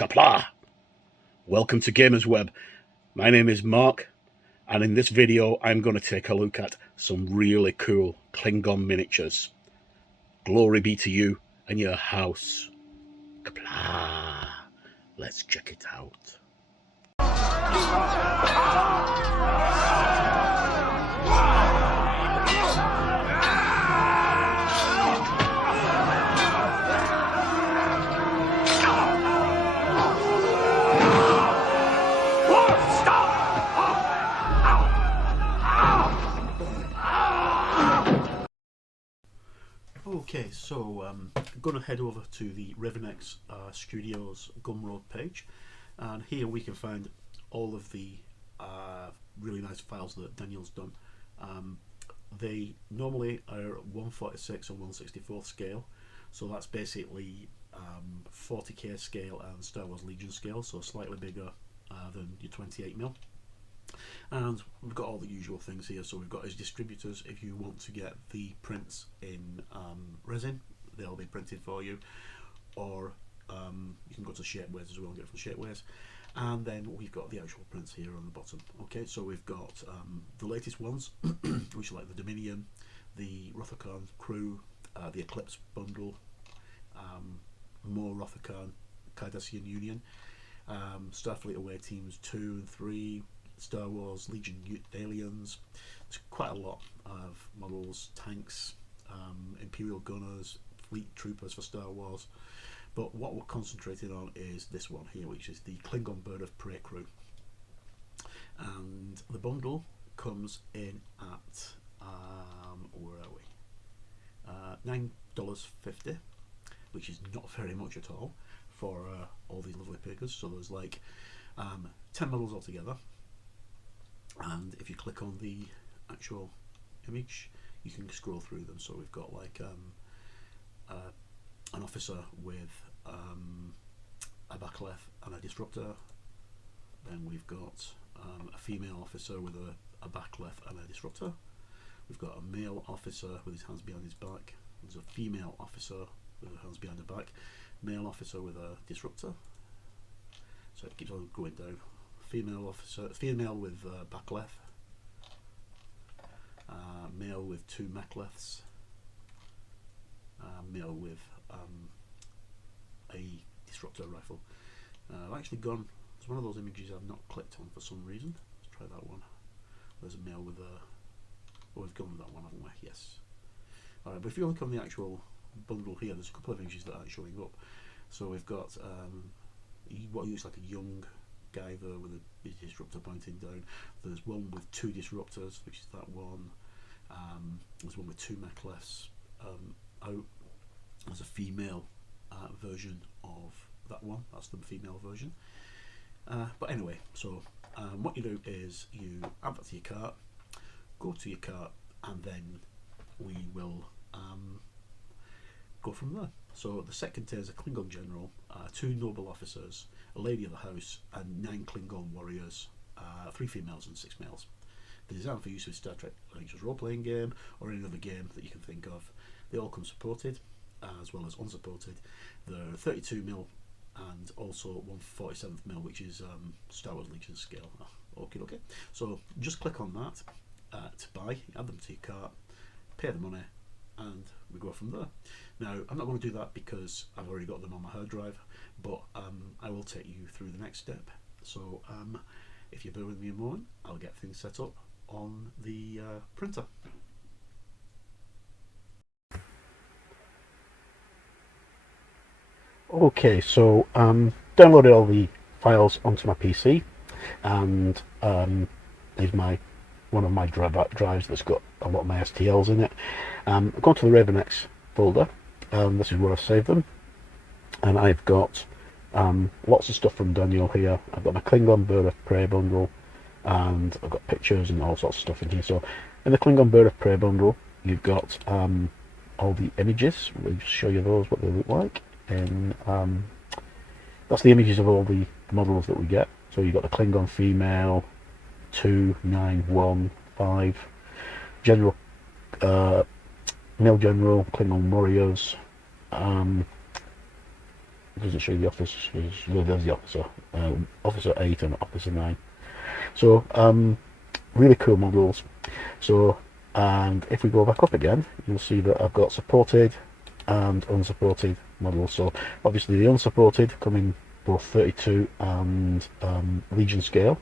Qapla! Welcome to Gamers Web. My name is Mark, and in this video I'm going to take a look at some really cool Klingon miniatures. Glory be to you and your house. Qapla! Let's check it out. Okay, so I'm going to head over to the Ravenex Studios Gumroad page, and here we can find all of the really nice files that Daniel's done. They normally are 146 and 164 scale, so that's basically 40k scale and Star Wars Legion scale, so slightly bigger than your 28mm. And we've got all the usual things here. So we've got his distributors. If you want to get the prints in resin, they'll be printed for you, or you can go to Shapeways as well and get it from Shapeways. And then we've got the actual prints here on the bottom. Okay, so we've got the latest ones, which are like the Dominion, the Rothakan crew, the Eclipse bundle, more Rothakan Cardassian Union, Starfleet away teams 2 and 3, Star Wars Legion aliens. There's quite a lot of models, tanks, Imperial gunners, fleet troopers for Star Wars. But what we're concentrating on is this one here, which is the Klingon Bird of Prey crew. And the bundle comes in at where are we? $9.50, which is not very much at all for all these lovely pickers. So there's like 10 models altogether. And if you click on the actual image, you can scroll through them. So we've got like an officer with a backleth and a disruptor. Then we've got a female officer with a backleth and a disruptor. We've got a male officer with his hands behind his back. There's a female officer with her hands behind her back. Male officer with a disruptor. So it keeps on going down. Female officer, female with backleth, male with 2 mechleths, male with a disruptor rifle. I've actually gone, it's one of those images I've not clicked on for some reason. Let's try that one. There's a male with a, oh, we've gone with that one, haven't we? Yes. Alright, but if you look on the actual bundle here, there's a couple of images that aren't showing up. So we've got what looks like a young guy there with a disruptor pointing down. There's one with 2 disruptors, which is that one. There's one with 2 mechleths out. There's a female version of that one. That's the female version. But anyway, so what you do is you add that to your cart, go to your cart, and then we will go from there. So the set contains a Klingon general, 2 noble officers, a lady of the house, and 9 Klingon warriors, 3 females and 6 males. They're designed for use with Star Trek Rangers role-playing game or any other game that you can think of. They all come supported as well as unsupported. They're 32mm and also 1/47mm, which is Star Wars Legion scale. Okay. So just click on that to buy, add them to your cart, pay the money, and we go from there. Now, I'm not going to do that because I've already got them on my hard drive, but I will take you through the next step. So if you bear with me a moment, I'll get things set up on the printer. Okay, so downloaded all the files onto my PC, and there's one of my drives that's got a lot of my STLs in it. I've gone to the Ravenex folder, and this is where I've saved them. And I've got lots of stuff from Daniel here. I've got my Klingon Bird of Prey bundle, and I've got pictures and all sorts of stuff in here. So in the Klingon Bird of Prey bundle, you've got all the images. We'll show you those, what they look like. And that's the images of all the models that we get. So you've got the Klingon female, 2, 9, 1, 5, general, male general, Klingon warriors, It doesn't show the officers. Well, there's the officer. Officer 8 and Officer 9. So, really cool models. So, and if we go back up again, you'll see that I've got supported and unsupported models. So, obviously the unsupported come in both 32 and Legion scale,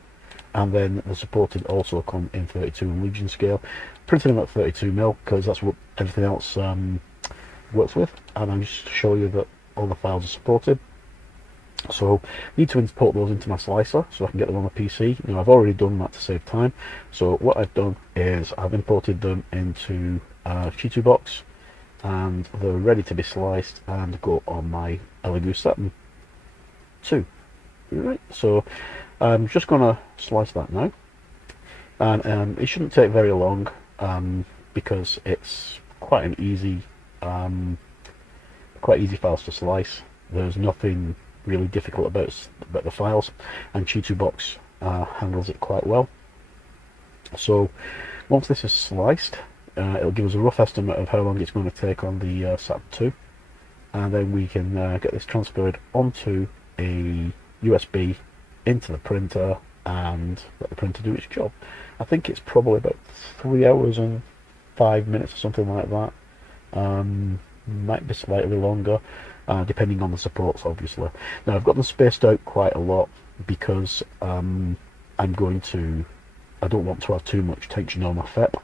and then the supported also come in 32 and Legion scale. Printed them at 32mm because that's what everything else works with, and I'm just to show you that all the files are supported. So need to import those into my slicer so I can get them on the PC. I've already done that to save time. So what I've done is I've imported them into G2 box, and they're ready to be sliced and go on my Elegoo Saturn 2. Right, so I'm just gonna slice that now, and it shouldn't take very long because it's quite an easy files to slice. There's nothing really difficult about the files, and G2 box handles it quite well. So once this is sliced, it'll give us a rough estimate of how long it's going to take on the Saturn 2, and then we can get this transferred onto a USB into the printer and let the printer do its job. I think it's probably about 3 hours and 5 minutes or something like that. Might be slightly longer, depending on the supports, obviously. Now I've got them spaced out quite a lot because I don't want to have too much tension on my FEP.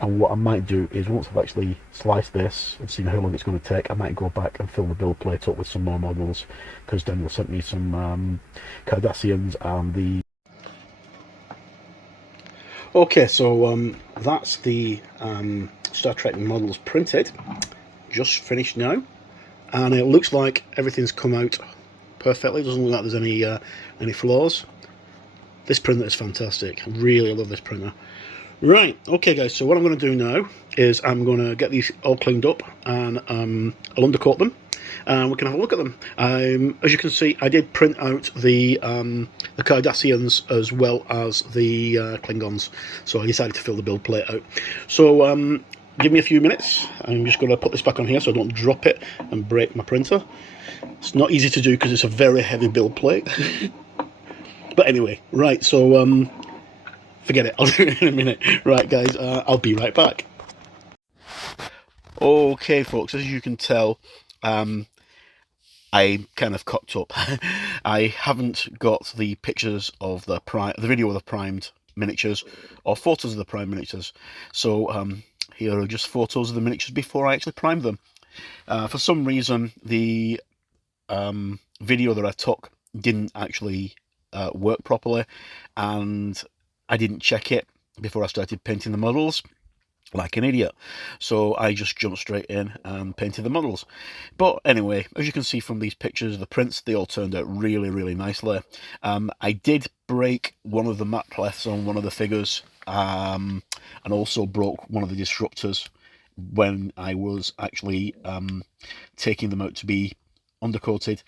And what I might do is, once I've actually sliced this and seen how long it's going to take, I might go back and fill the build plate up with some more models, because Daniel sent me some Cardassians and the... Okay, so that's the Star Trek models printed. Just finished now, and it looks like everything's come out perfectly. It doesn't look like there's any flaws. This printer is fantastic. I really love this printer. Right, okay guys, so what I'm going to do now is I'm going to get these all cleaned up, and I'll undercoat them, and we can have a look at them. As you can see, I did print out the Cardassians as well as the Klingons, so I decided to fill the build plate out. So give me a few minutes. I'm just going to put this back on here so I don't drop it and break my printer. It's not easy to do because it's a very heavy build plate. But anyway, right, so forget it, I'll do it in a minute. Right guys, I'll be right back. Okay folks, as you can tell, I kind of cocked up. I haven't got the pictures of the video of the primed miniatures, or photos of the primed miniatures. So here are just photos of the miniatures before I actually primed them. For some reason, the video that I took didn't actually work properly, and I didn't check it before I started painting the models, like an idiot. So I just jumped straight in and painted the models. But anyway, as you can see from these pictures, the prints, they all turned out really, really nicely. I did break one of the mat clefs on one of the figures, and also broke one of the disruptors when I was actually taking them out to be undercoated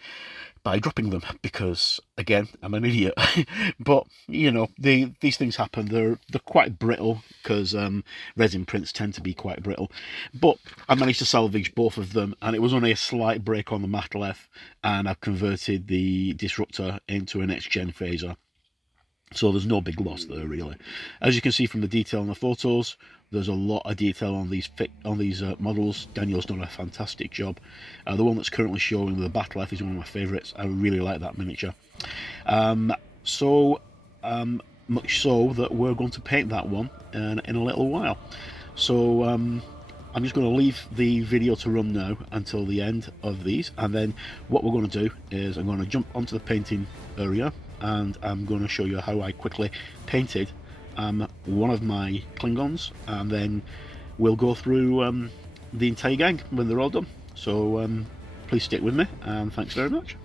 by dropping them, because again, I'm an idiot. But you know, these things happen. They're quite brittle, because resin prints tend to be quite brittle. But I managed to salvage both of them, and it was only a slight break on the Matlef, and I've converted the disruptor into a next gen phaser. So there's no big loss there really. As you can see from the detail in the photos, there's a lot of detail on these models. Daniel's done a fantastic job. The one that's currently showing, the Battlef, is one of my favourites. I really like that miniature. So much so that we're going to paint that one in a little while. So I'm just going to leave the video to run now until the end of these, and then what we're going to do is I'm going to jump onto the painting area, and I'm going to show you how I quickly painted one of my Klingons, and then we'll go through the entire gang when they're all done. So please stick with me, and thanks very much.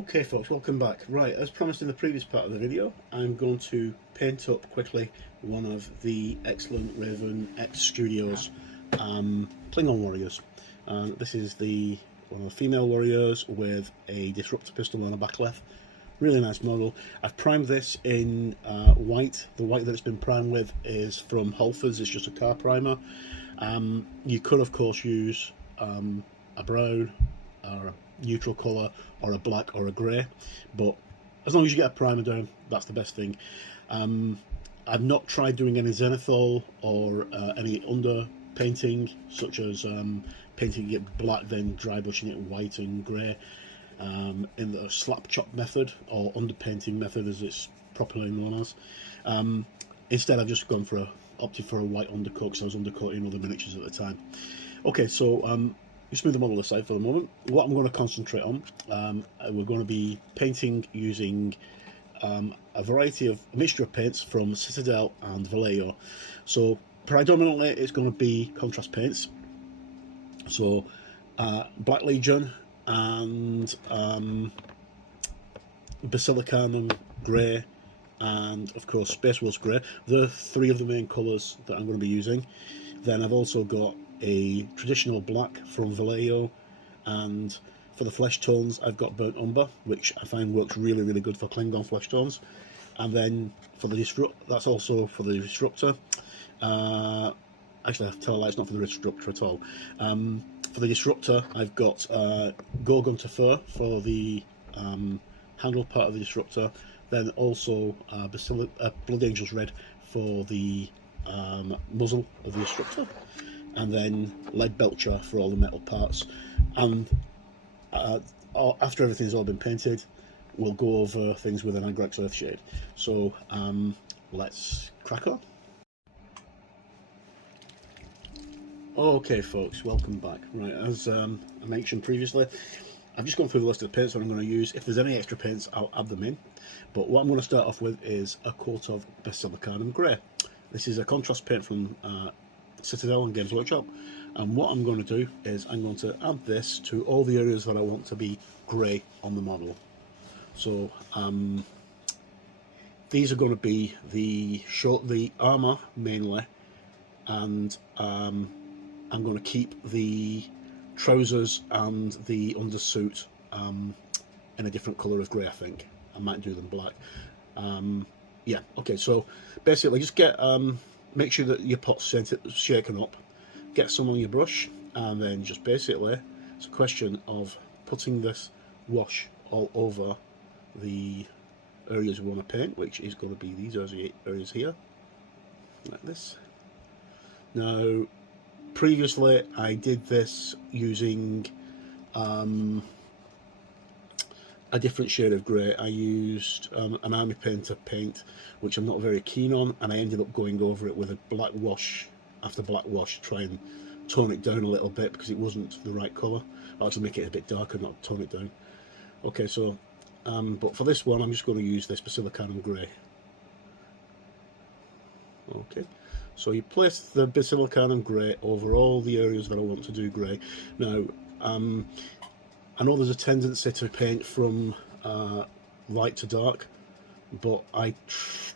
Okay folks, welcome back. Right, as promised in the previous part of the video, I'm going to paint up quickly one of the excellent Raven X Studios Klingon warriors. This is one of the female warriors with a disruptor pistol on a back left. Really nice model. I've primed this in white. The white that it's been primed with is from Holford's. It's just a car primer. You could of course use a brown or a neutral colour or a black or a grey, but as long as you get a primer down, that's the best thing. I've not tried doing any zenithal or any under painting, such as painting it black then dry brushing it white and grey in the slap chop method, or underpainting method as it's properly known as. Instead I've just opted for a white undercoat because I was undercoating other miniatures at the time. Okay, so just move the model aside for the moment. What I'm going to concentrate on, we're going to be painting using a mixture of paints from Citadel and Vallejo. So predominantly it's going to be contrast paints. So Black Legion and Basilicarnum grey, and of course Space Wolves grey. They're three of the main colours that I'm going to be using. Then I've also got a traditional black from Vallejo, and for the flesh tones I've got burnt umber, which I find works really good for Klingon flesh tones. And then for the that's also for the disruptor. Actually I have to tell a lie, it's not for the disruptor at all. For the disruptor I've got Gore Grunta fur for the handle part of the disruptor, then also Blood Angel's red for the muzzle of the disruptor, and then Leadbelcher for all the metal parts. And after everything's all been painted, we'll go over things with an Agrax Earthshade. So let's crack on. Okay folks, welcome back. Right, as I mentioned previously, I've just gone through the list of the paints that I'm going to use. If there's any extra paints, I'll add them in. But what I'm going to start off with is a coat of Basilicarnum grey. This is a contrast paint from Citadel and Games Workshop, and what I'm going to do is I'm going to add this to all the areas that I want to be grey on the model. So these are going to be the armour mainly, and I'm going to keep the trousers and the undersuit in a different colour of grey. I think I might do them black. Yeah, okay, so basically just make sure that your pot's shaken up, get some on your brush, and then just basically it's a question of putting this wash all over the areas we want to paint, which is going to be these areas here, like this. Now previously I did this using a different shade of grey. I used an army painter paint, which I'm not very keen on, and I ended up going over it with a black wash after black wash to try and tone it down a little bit, because it wasn't the right colour. I like to make it a bit darker, not tone it down. Okay, so but for this one I'm just going to use this Basilicarnum grey. Okay, so you place the Basilicarnum grey over all the areas that I want to do grey. Now I know there's a tendency to paint from light to dark, but I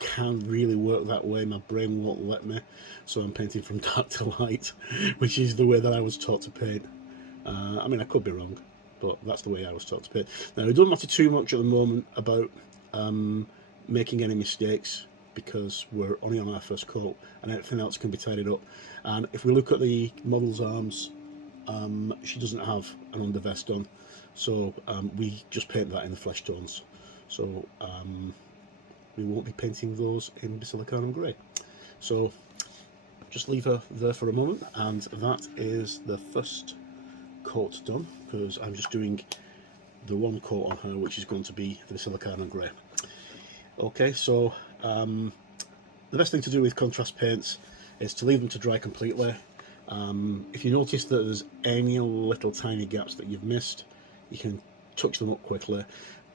can't really work that way. My brain won't let me, so I'm painting from dark to light, which is the way that I was taught to paint. I mean, I could be wrong, but that's the way I was taught to paint. Now, it doesn't matter too much at the moment about making any mistakes, because we're only on our first coat and everything else can be tidied up. And if we look at the model's arms, she doesn't have an undervest on, so we just paint that in the flesh tones. So we won't be painting those in Basilicarnum grey. So just leave her there for a moment, and that is the first coat done, because I'm just doing the one coat on her, which is going to be the Basilicarnum grey. Okay, so the best thing to do with contrast paints is to leave them to dry completely. If you notice that there's any little tiny gaps that you've missed, you can touch them up quickly.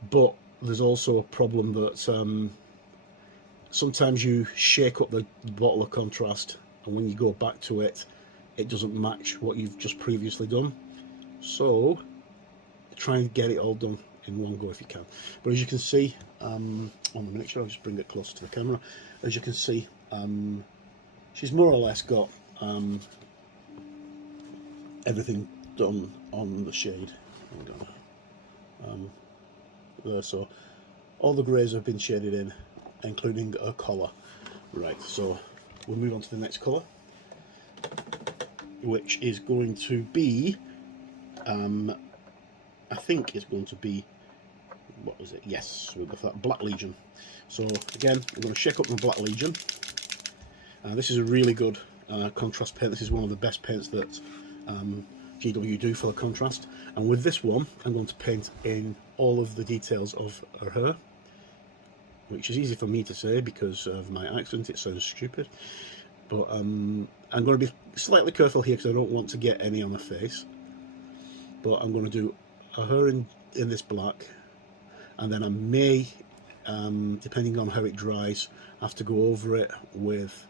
But there's also a problem that sometimes you shake up the bottle of contrast, and when you go back to it, it doesn't match what you've just previously done. So try and get it all done in one go if you can. But as you can see on the miniature, I'll just bring it closer to the camera. As you can see, she's more or less got everything done on the shade. Hold on. There, so all the greys have been shaded in, including her collar. Right, so we'll move on to the next colour, which is going to be, I think it's going to be, what was it? Yes, we'll go for that Black Legion. So again, we're going to shake up my Black Legion. This is a really good contrast paint. This is one of the best paints that GW do for the contrast. And with this one, I'm going to paint in all of the details of her hair, which is easy for me to say because of my accent. It sounds stupid. But I'm going to be slightly careful here because I don't want to get any on her face. But I'm going to do her in this black, and then I may, depending on how it dries, have to go over it with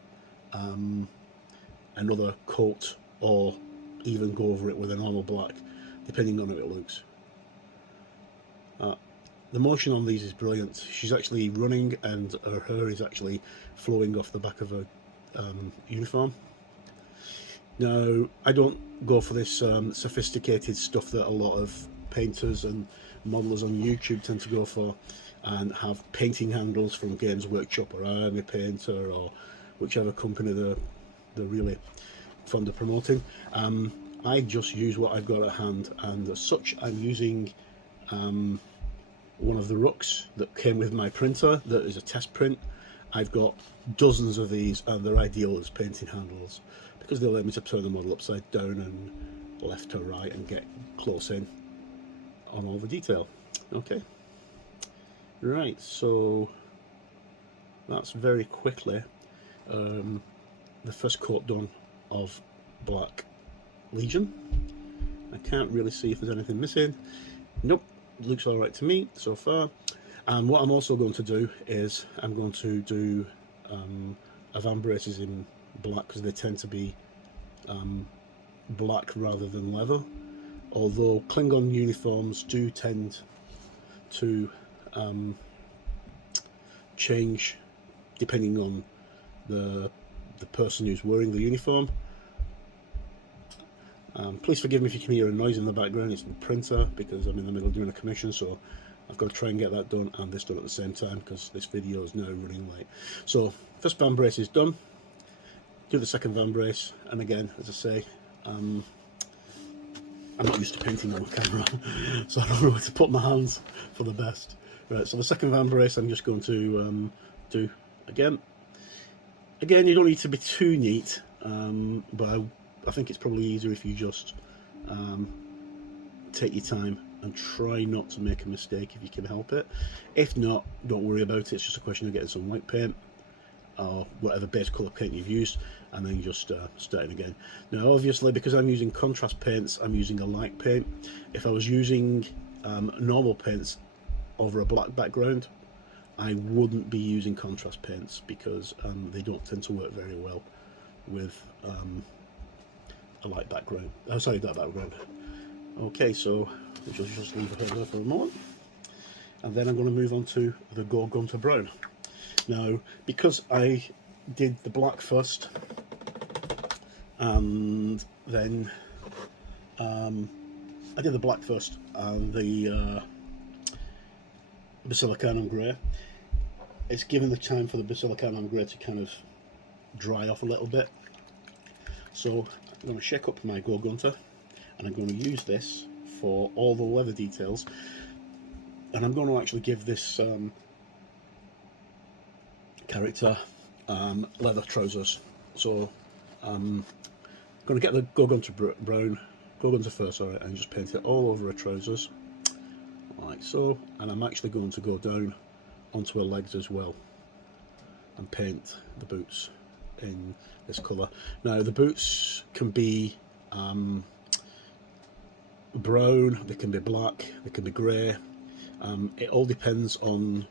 another coat, or even go over it with a normal black, depending on how it looks. The motion on these is brilliant. She's actually running and her hair is actually flowing off the back of her uniform. Now, I don't go for this sophisticated stuff that a lot of painters and modelers on YouTube tend to go for, and have painting handles from Games Workshop or Army Painter or whichever company they're really fond of promoting. I just use what I've got at hand, and as such I'm using one of the Rooks that came with my printer that is a test print. I've got dozens of these, and they're ideal as painting handles because they let me to turn the model upside down and left to right and get close in on all the detail. Okay, right, so that's very quickly the first coat done of Black Legion. I can't really see if there's anything missing. Nope, looks all right to me so far. And what I'm also going to do is I'm going to do avambraces in black, because they tend to be black rather than leather, although Klingon uniforms do tend to change depending on the person who's wearing the uniform. Please forgive me if you can hear a noise in the background. It's the printer, because I'm in the middle of doing a commission, so I've got to try and get that done and this done at the same time, because this video is now running late. So first vambrace is done. Do the second vambrace, and again, as I say, I'm not used to painting on my camera, so I don't know where to put my hands for the best. Right, so the second vambrace I'm just going to do again. Again, you don't need to be too neat, but I think it's probably easier if you just take your time and try not to make a mistake if you can help it. If not, don't worry about it. It's just a question of getting some white paint or whatever base colour paint you've used, and then just starting again. Now obviously, because I'm using contrast paints, I'm using a light paint. If I was using normal paints over a black background, I wouldn't be using contrast paints, because they don't tend to work very well with a light background. Oh, sorry, that background. Okay, so we'll just leave her there for a moment, and then I'm going to move on to the Gore Grunta brown. Now, because I did the black first, and then I did the black first and the Basilicarnum grey, it's given the time for the Basilicarnum grey to kind of dry off a little bit. So I'm going to shake up my Gore Grunta, and I'm going to use this for all the leather details, and I'm going to actually give this character leather trousers. So I'm going to get the Gore Grunta brown, Gore Grunta fur, sorry, and just paint it all over her trousers like so, and I'm actually going to go down onto her legs as well and paint the boots in this colour. Now the boots can be brown, they can be black, they can be grey. It all depends on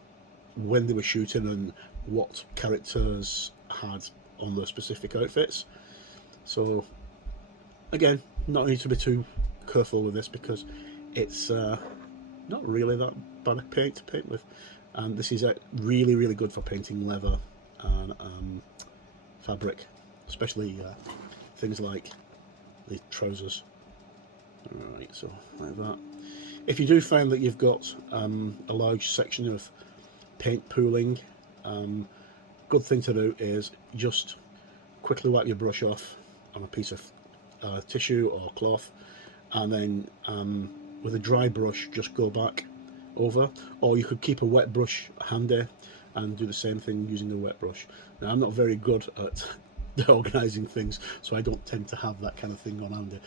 when they were shooting and what characters had on their specific outfits. So again, not need to be too careful with this, because it's not really that bad a paint to paint with, and this is really, really good for painting leather and fabric, especially things like the trousers. Alright, so like that. If you do find that you've got a large section of paint pooling, good thing to do is just quickly wipe your brush off on a piece of tissue or cloth, and then with a dry brush just go back over, or you could keep a wet brush handy and do the same thing using a wet brush. Now, I'm not very good at organising things, so I don't tend to have that kind of thing on handy.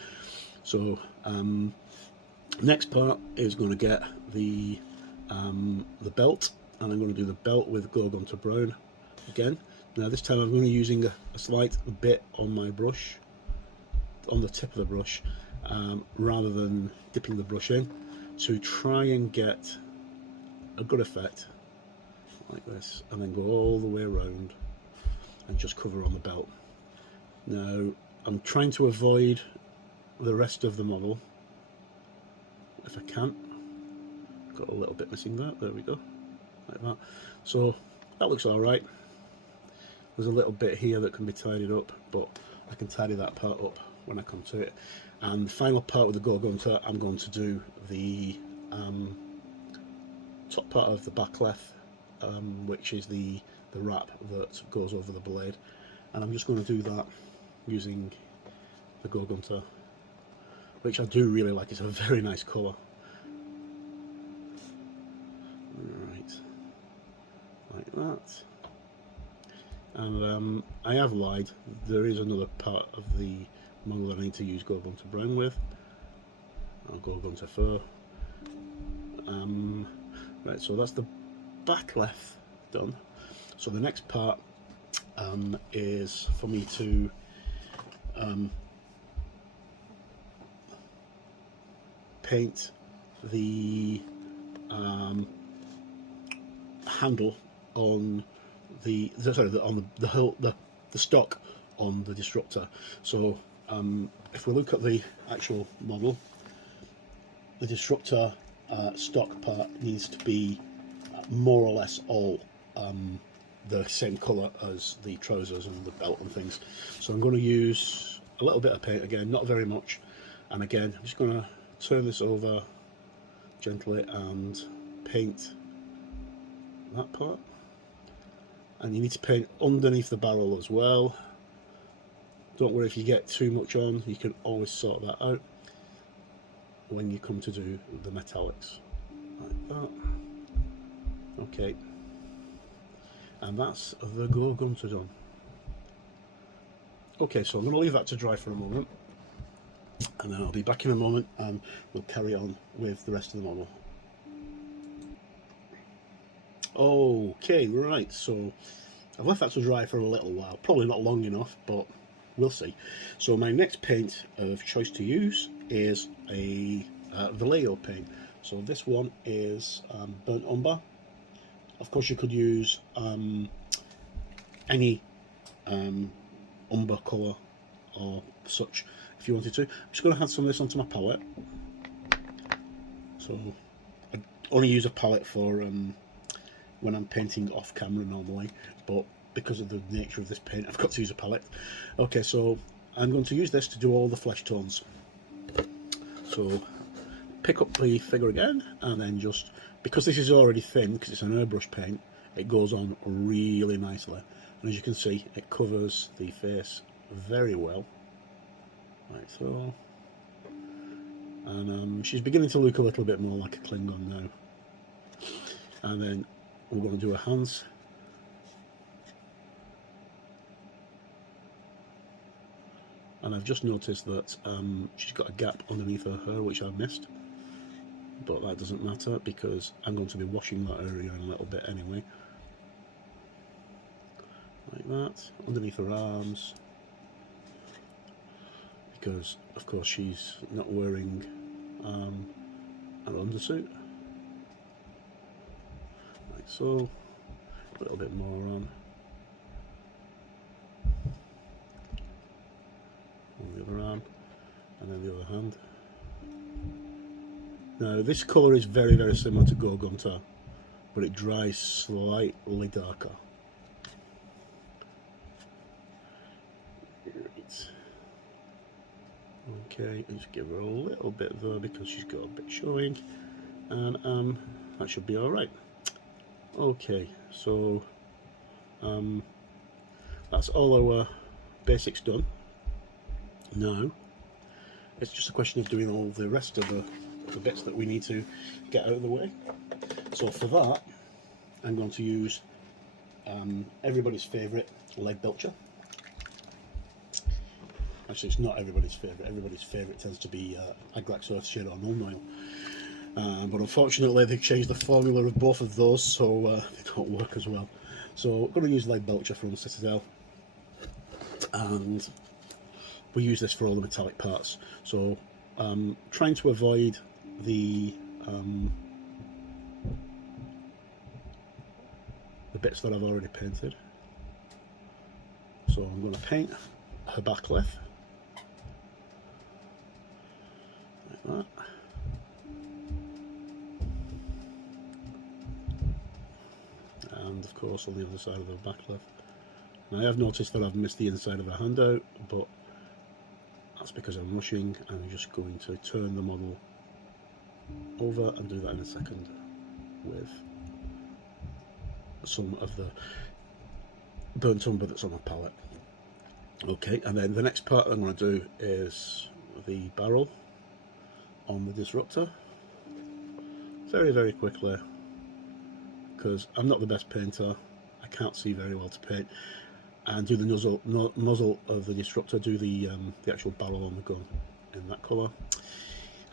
So next part is going to get the belt, and I'm going to do the belt with Grunta brown again. Now this time I'm going to be using a slight bit on my brush, on the tip of the brush, rather than dipping the brush in, to try and get a good effect like this, and then go all the way around and just cover on the belt. Now I'm trying to avoid the rest of the model if I can. Got a little bit missing there we go, like that. So that looks alright. There's a little bit here that can be tidied up, but I can tidy that part up when I come to it. And the final part with the Grunta, I'm going to do the top part of the back left, which is the wrap that goes over the blade, and I'm just going to do that using the Grunta, which I do really like. It's a very nice colour. Right, like that. And I have lied, there is another part of the model that I need to use Grunta brown with. I'll Grunta fur. Right, so that's the back left done. So the next part is for me to paint the handle on the stock on the disruptor. So if we look at the actual model, the disruptor stock part needs to be more or less all the same colour as the trousers and the belt and things. So I'm going to use a little bit of paint again, not very much, and again I'm just going to turn this over gently and paint that part. And you need to paint underneath the barrel as well. Don't worry if you get too much on, you can always sort that out when you come to do the metallics, like that. Okay, and that's the Grunta done. Okay, so I'm going to leave that to dry for a moment, and then I'll be back in a moment and we'll carry on with the rest of the model. Okay, right, so I've left that to dry for a little while, probably not long enough, but we'll see. So my next paint of choice to use is a Vallejo paint. So this one is burnt umber. Of course you could use any umber colour or such if you wanted to. I'm just going to add some of this onto my palette. So I only use a palette for when I'm painting off camera normally, but because of the nature of this paint I've got to use a palette. Okay, so I'm going to use this to do all the flesh tones. So pick up the figure again, and then just, because this is already thin, because it's an airbrush paint, it goes on really nicely, and as you can see it covers the face very well, like so. And she's beginning to look a little bit more like a Klingon now. And then we're going to do her hands. And I've just noticed that she's got a gap underneath her hair which I've missed, but that doesn't matter because I'm going to be washing that area in a little bit anyway. Like that, underneath her arms, because of course she's not wearing an undersuit. Like so, a little bit more on the other arm, and then the other hand. Now this colour is very, very similar to Gore Grunta, but it dries slightly darker. Right. Okay, let's give her a little bit there because she's got a bit showing, and that should be alright. Okay, so that's all our basics done. Now it's just a question of doing all the rest of the bits that we need to get out of the way. So for that, I'm going to use everybody's favourite Leadbelcher. Actually, it's not everybody's favourite. Everybody's favourite tends to be Agrax, Earthshade or Null Oil. But unfortunately they've changed the formula of both of those, so they don't work as well. So I'm going to use Leadbelcher from Citadel, and we use this for all the metallic parts. So trying to avoid the bits that I've already painted. So I'm going to paint her back left like that. And of course on the other side of the back left. Now I have noticed that I've missed the inside of her hand out, but that's because I'm rushing, and I'm just going to turn the model over and do that in a second with some of the burnt umber that's on my palette. Okay, and then the next part I'm going to do is the barrel on the disruptor, very, very quickly, because I'm not the best painter, I can't see very well to paint, and do the nozzle of the disruptor, do the actual barrel on the gun in that colour,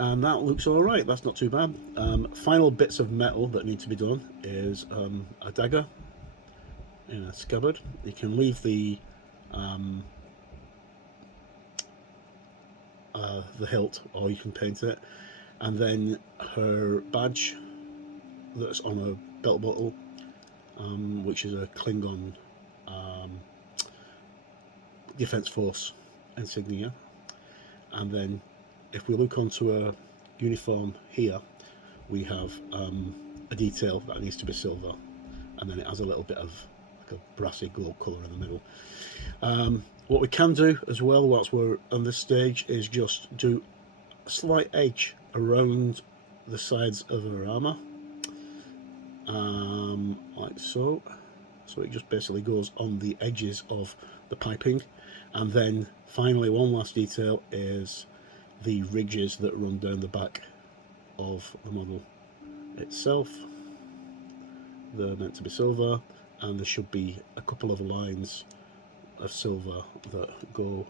and that looks alright, that's not too bad. Final bits of metal that need to be done is a dagger in a scabbard. You can leave the hilt, or you can paint it, and then her badge that's on a belt buckle, which is a Klingon Defence Force insignia. And then if we look onto a uniform here, we have a detail that needs to be silver, and then it has a little bit of like a brassy gold colour in the middle. What we can do as well whilst we're on this stage is just do a slight edge around the sides of her armour, like so. So it just basically goes on the edges of the piping. And then finally, one last detail is the ridges that run down the back of the model itself. They're meant to be silver, and there should be a couple of lines of silver that go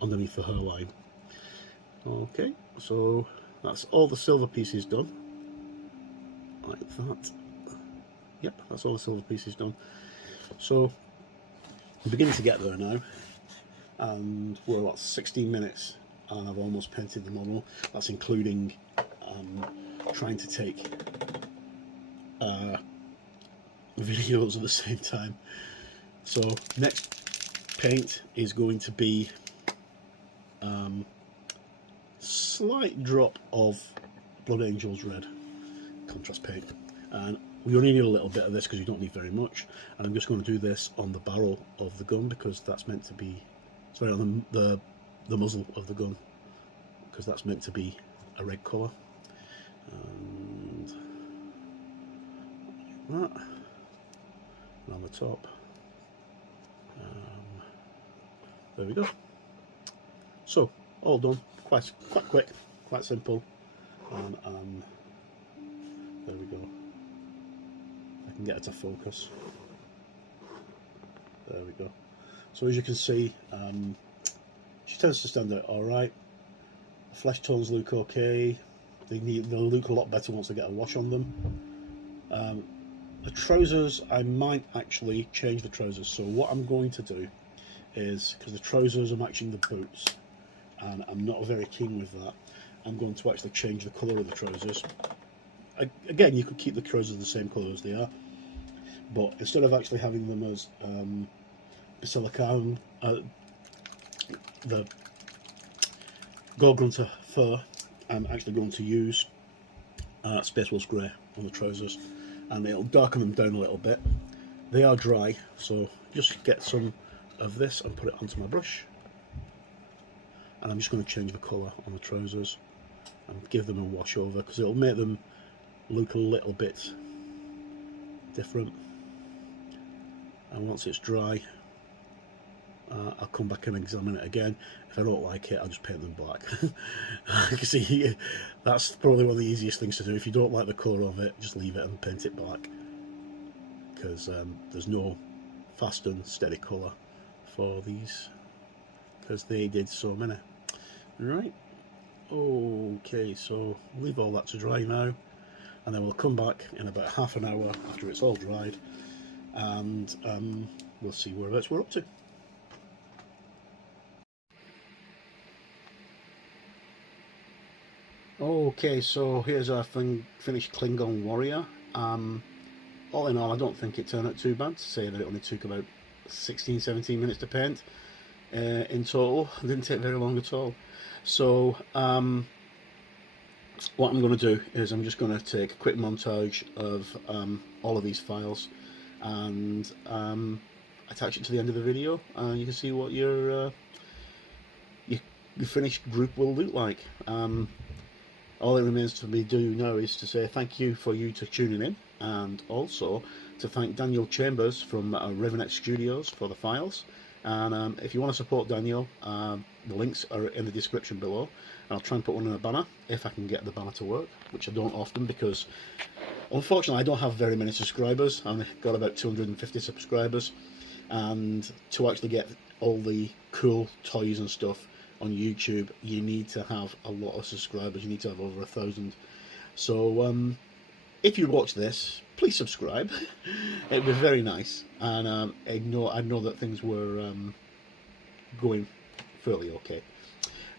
underneath the hairline. Okay, so that's all the silver pieces done, like that. Yep, that's all the silver pieces done. So I'm beginning to get there now, and we're about 16 minutes and I've almost painted the model. That's including trying to take videos at the same time. So next paint is going to be slight drop of Blood Angel's red contrast paint, and we only need a little bit of this because you don't need very much, and I'm just going to do this on the barrel of the gun because that's meant to be, sorry, on the muzzle of the gun, because that's meant to be a red colour, and like that, and on the top, there we go. So all done, quite quick, quite simple, and there we go. I can get it to focus. There we go. So as you can see, she tends to stand out alright. The flesh tones look okay. They'll look a lot better once I get a wash on them. The trousers, I might actually change the trousers. So what I'm going to do is, because the trousers are matching the boots, and I'm not very keen with that, I'm going to actually change the colour of the trousers. Again, you could keep the trousers the same colour as they are, but instead of actually having them as Basilicarnum, the Gore Grunta fur, I'm actually going to use Space Wolves Grey on the trousers, and it'll darken them down a little bit. They are dry, so just get some of this and put it onto my brush, and I'm just going to change the colour on the trousers and give them a wash over, because it'll make them look a little bit different. And once it's dry, I'll come back and examine it again. If I don't like it, I'll just paint them black. You can see, that's probably one of the easiest things to do. If you don't like the colour of it, just leave it and paint it black, because there's no fast and steady colour for these, because they did so many. Right, okay, so leave all that to dry now, and then we'll come back in about half an hour after it's all dried, and we'll see whereabouts we're up to. Okay, so here's our finished Klingon warrior. All in all, I don't think it turned out too bad, to say that it only took about 16-17 minutes to paint in total. It didn't take very long at all. So what I'm going to do is I'm just going to take a quick montage of all of these files and attach it to the end of the video, and you can see what your finished group will look like. All it remains to me do now is to say thank you for you to tuning in, and also to thank Daniel Chambers from Revenex Studios for the files. And if you want to support Daniel, the links are in the description below, and I'll try and put one in a banner if I can get the banner to work, which I don't often, because unfortunately I don't have very many subscribers. I've got about 250 subscribers, and to actually get all the cool toys and stuff on YouTube, you need to have a lot of subscribers. You need to have over 1,000. So if you watch this, please subscribe. It'd be very nice. And I know that things were going fairly okay.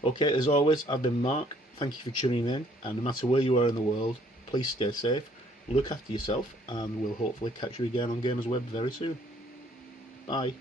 Okay, as always, I've been Mark. Thank you for tuning in, and no matter where you are in the world, please stay safe, look after yourself, and we'll hopefully catch you again on Gamers Web very soon. Bye.